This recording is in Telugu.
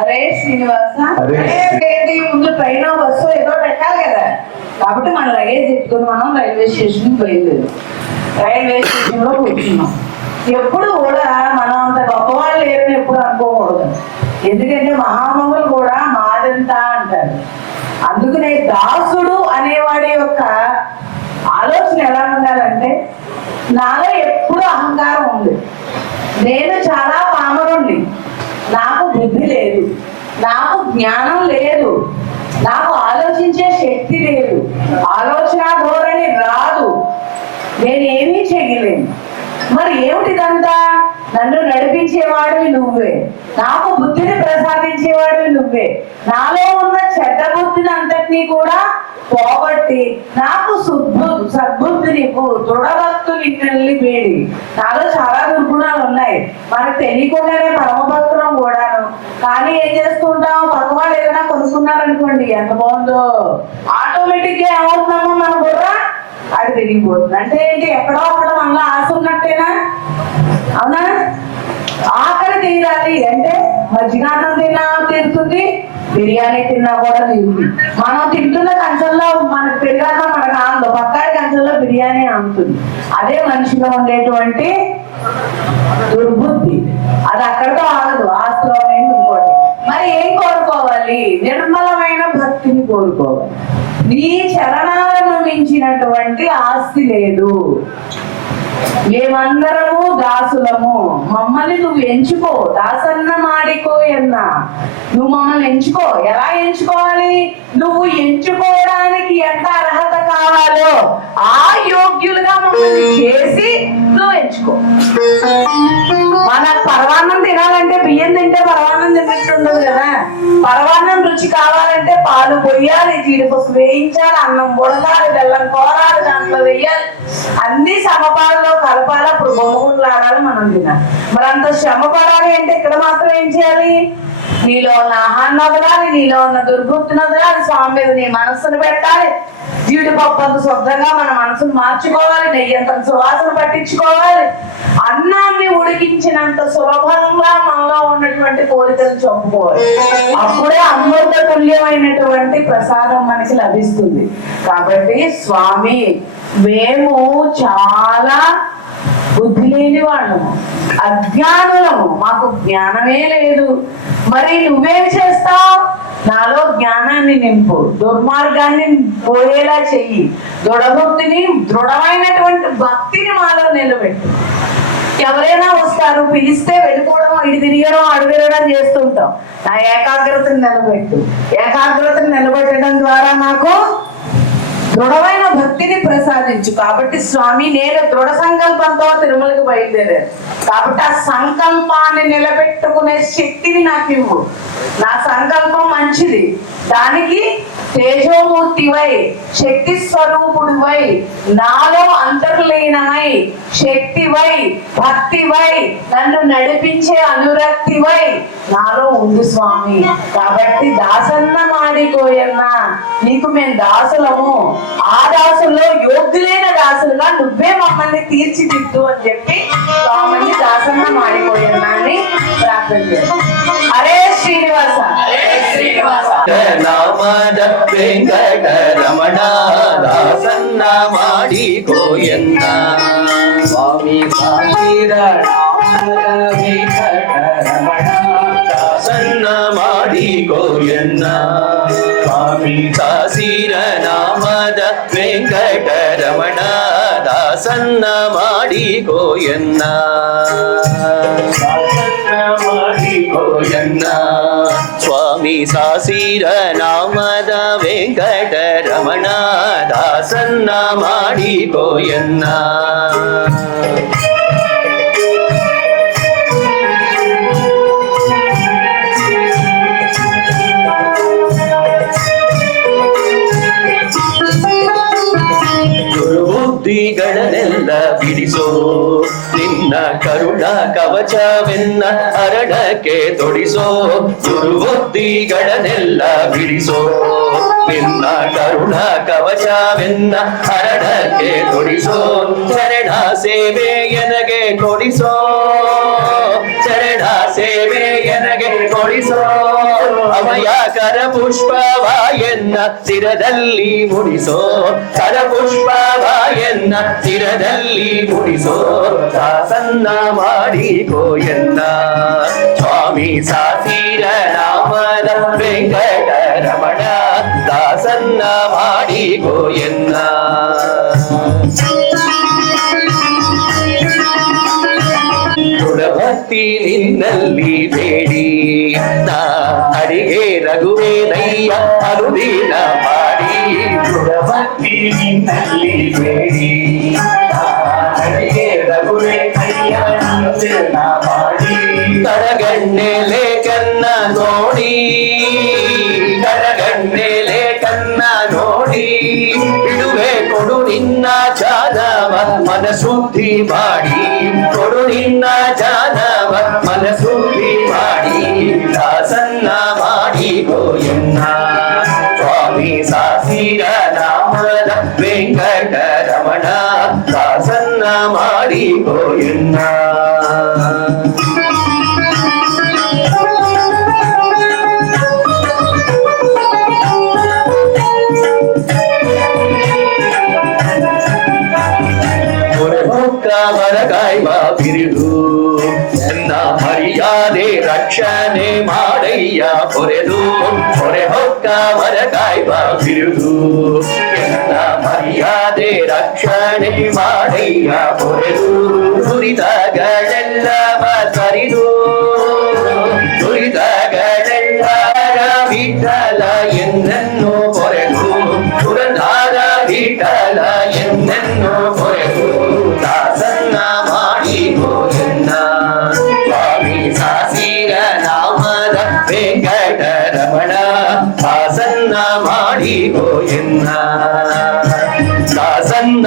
అరే శ్రీనివాస, ముందు ట్రైన్ బస్సు ఏదో పెట్టాలి కదా. కాబట్టి మన లగేజ్ ఎత్తుకుని మనం రైల్వే స్టేషన్ బయలుదేరు. రైల్వే స్టేషన్ లో కూర్చున్నాం. ఎప్పుడు కూడా మనం అంత గొప్పవాళ్ళు లేరని ఎప్పుడు అనుకోకూడదు. ఎందుకంటే మహానుభావులు కూడా మాదంత అంటారు. అందుకనే దాసుడు అనేవాడి యొక్క ఆలోచన ఎలా ఉండాలంటే, నాలో ఎప్పుడు అహంకారం ఉంది, నేను చాలా పామరుణ్ణి, నాకు బుద్ధి లేదు, నాకు జ్ఞానం లేదు, నాకు ఆలోచించే శక్తి లేదు, ఆలోచన ధోరణి రాదు, నేనేమీ చేయలేను. మరి ఏమిటిదంతా? నన్ను నడిపించేవాడివి నువ్వే, నాకు బుద్ధిని ప్రసాదించేవాడివి నువ్వే, నాలో ఉన్న చెడ్డ బుద్ధిని అంతటినీ కూడా పోగొట్టి నాకు సద్బుద్ధి నీకు దృఢభక్తు నిన్నెల్లి వేడి. నాలో చాలా దుర్గుణాలు ఉన్నాయి, మనకు తెలియకుండానే పరమభక్తులం కూడాను. కానీ ఏం చేస్తుంటాం, పక్క వాళ్ళు ఏదైనా కొనుక్కున్నారనుకోండి, ఎంత బాగుందో, ఆటోమేటిక్ గా ఏమవుతుందమ్మా మన బుర్ర అది తిరిగిపోతుంది. అంటే ఏంటి, ఎక్కడో అక్కడ మనలో ఆశ ఉన్నట్టేనా? అవునా? ఆకలి తీరాలి అంటే మజ్జిగాన్నం తిన్నా తీరుతుంది, బిర్యానీ తిన్నా కూడా తీరుతుంది. మనం తింటున్న కంచంలో మనకు పెరిగాక మనకు ఆనందం, పక్కాడి కంచంలో బిర్యానీ ఆనుతుంది. అదే మనిషిలో ఉండేటువంటి దుర్బుద్ధి. అది అక్కడితో ఆగదు, ఆస్తిలో ఇంకోటి. మరి ఏం కోరుకోవాలి? నిర్మలమైన భక్తిని కోరుకోవాలి. నీ చరణాలను మించినటువంటి ఆస్తి లేదు. మేమందరము దాసులము, మమ్మల్ని నువ్వు ఎంచుకో, దాసన్న మాడికోయన్నా, నువ్వు మమ్మల్ని ఎంచుకో. ఎలా ఎంచుకోవాలి? నువ్వు ఎంచుకోవడానికి ఎంత అర్హత కావాలో ఆ యోగ్యులుగా మమ్మల్ని చేసి నువ్వు ఎంచుకో. మనకు పరవాన్నం తినాలంటే బియ్యం తింటే పరవాన్నం తిన్నట్టు ఉండదు కదా. పరవాన్నం రుచి కావాలంటే పాలు పొయ్యాలి, జీడిపప్పు వేయించాలి, అన్నం ఉడకాలి, బెల్లం కోరాలి, దాంట్లో వేయాలి, అన్ని సమపాలలో కలపాలి, అప్పుడు బొమ్మగుండ్లాడాలి, మనం తినాలి. మరి అంత శ్రమ పడాలి అంటే ఇక్కడ మాత్రం ఏం చేయాలి? నీలో ఉన్న ఆహాన్ని వదలాలి, నీలో ఉన్న దుర్గుప్తుని వదలాలి, స్వామి మీద నీ మనస్సును పెట్టాలి, జీడిపప్పు అంత శుద్ధంగా మన మనసును మార్చుకోవాలి, నెయ్యి అంత సువాసన పట్టించుకోవాలి, అన్నాన్ని ఉడికించినంత సులభంగా మనలో ఉన్నటువంటి కోరికలు చంపుకోవాలి. అప్పుడే అమృత తుల్యమైనటువంటి ప్రసాదం మనకి లభిస్తుంది. కాబట్టి స్వామి, మేము చాలా బుద్ధి లేని వాళ్ళము, అజ్ఞానులము, మాకు జ్ఞానమే లేదు. మరి నువ్వేం చేస్తావు? నాలో జ్ఞానాన్ని నింపు, దుర్మార్గాన్ని పోయేలా చెయ్యి, దృఢభక్తిని, దృఢమైనటువంటి భక్తిని మాలో నిలబెట్టు. ఎవరైనా వస్తారు, పిలిస్తే వెళ్ళిపోవడం, ఇటు తిరగడం, అడు తిరగడం చేస్తుంటాం. నా ఏకాగ్రతను నిలబెట్టు. ఏకాగ్రతను నిలబెట్టడం ద్వారా నాకు దృఢమైన భక్తిని ప్రసాదించు. కాబట్టి స్వామి, నేను దృఢ సంకల్పంతో తిరుమలకు బయలుదేరాను. కాబట్టి ఆ సంకల్పాన్ని నిలబెట్టుకునే శక్తిని నాకు ఇవ్వు. నా సంకల్పం మంచిది, దానికి తేజోమూర్తివై, శక్తి స్వరూపుడివై, నాలో అంతర్లీనమై, శక్తివై, భక్తివై, నన్ను నడిపించే అనురక్తివై నాలో ఉంది స్వామి. కాబట్టి దాసన్న మాడికోయన్నా, నీకు మేము దాసులము, ఆ దాసుల్లో యోగ్యులైన దాసులుగా నువ్వే మమ్మల్ని తీర్చిదిద్దు అని చెప్పి స్వామిని దాసన్న మాడిపోయన్నా అని ప్రార్థన చేస్తాం. హరే శ్రీనివాస, హరే శ్రీనివాస. నామద వెంకటరమణ దాసన్న మాడికోయన్న, స్వామి సాయిర నామద వెంకటరమణ దాసన్న మాడికోయన్న, స్వామి సాసిర నామద వెంకటరమణ దాసన్న మాడికోయన్న, స్వామి సాసిర నామద వెంకటరమణ దాసన్న మాడికోయన్న. ದುರ್ಬುದ್ಧಿಗಳನ್ನೆಲ್ಲ ಬಿಡಿಸೋ, ನಿನ್ನ ಕರುಣ ಕವಚವೆನ್ನ ಹರಡಕ್ಕೆ ತೊಡಿಸೋ. ದುರ್ಬುದ್ಧಿಗಳನ್ನೆಲ್ಲ ಬಿಡಿಸೋ, ನಿನ್ನ ಕರುಣ ಕವಚವೆನ್ನ ಹರಡಕ್ಕೆ ತೊಡಿಸೋ. ಚರಣ ಸೇವೆ ಎನಗೆ ಕೊಡಿಸೋ, ಚರಣ ಸೇವೆ ಎನಗೆ ಕೊಡಿಸೋ. ಅಮಯ ಕರ ಪುಷ್ಪವಾಯನ್ನ ಶಿರದಲ್ಲಿ ಮುಡಿಸೋ ಕರ ಪುಷ್ಪವಾಯನ್ನ ಶಿರದಲ್ಲಿ ಮುಡಿಸೋ ದಾಸನ್ನ ಮಾಡಿಕೋ ಎನ್ನ ಸ್ವಾಮಿ ಸಾತಿರ ನಾಮದ ವೆಂಕಟರಮಣ ದಾಸನ್ನ ಮಾಡಿಕೋ ಎನ್ನ ಭಕ್ತಿ ನಿನ್ನಲ್ಲಿ ಬೇಡಿ ನಾ ಅಡಿಗೆ ರಘುವೇನಯ್ಯ ಅನುದೀನ ಮಾಡಿ ಭಕ್ತಿ ನಿನ್ನಲ್ಲಿ ಬೇಡಿ ಅಡಿಗೆ ರಘುವೇನಯ್ಯ ಅನುದೀನ ಮಾಡಿ ಕರಗಣ್ಣೆಲೆ ಕನ್ನ ನೋಡಿ ಕರಗಣ್ಣೆಲೆ ಕನ್ನ ನೋಡಿ ಇಡುವೆ ಕೊಡು ನಿನ್ನ ಜಾನವ ಮನಸುದ್ಧಿ ಮಾಡಿ ಕೊಡು ನಿನ್ನ ಜಾನವ ಮನಸುದ್ಧಿ ಮಾಡಿ ದಾಸನ್ನ ಮಾಡಿ ಗೋಯನ್ನ ಸ್ವಾಮಿ ಸಾಸಿರ ನಾಮದ ವೆಂಕಟರಮಣ ದಾಸನ್ನ ಮಾಡಿ ಗೋಯನ್ನ ಮರಗಾಯ್ವ ಬಿರುದು ಎನ್ನ ಮರ್ಯಾದೆ ರಕ್ಷಣೆ ಮಾಡಯ್ಯ ಹೊರೆದು ಹೊರೆ ಹೊಕ್ಕ ಮರಗಾಯ್ವ ಬಿರುದು ಎನ್ನ ಮರ್ಯಾದೆ ರಕ್ಷಣೆ ಮಾಡಯ್ಯ ಹೊರೆದು ದುರಿತಗಳೆಲ್ಲವ ಸರಿದು ದುರಿತಗಳೆಲ್ಲ ವಿಠಲ ಎನ್ನನ್ನು ಹೊರೆದು ಪುರಧಾರ ವಿಠಲ ಎನ್ನನ್ನು ಹೊರೆದು ದಾಸನ್ನ ಮಾಡಿ ಗೋಯನ್ನ ಸ್ವಾಮಿ ಸಾಸಿರ ನಾಮದ ವೆಂಕಟರಮಣ ದಾಸನ್ನ ಮಾಡಿ ಗೋಯನ್ನ ದಾಸನ್ನ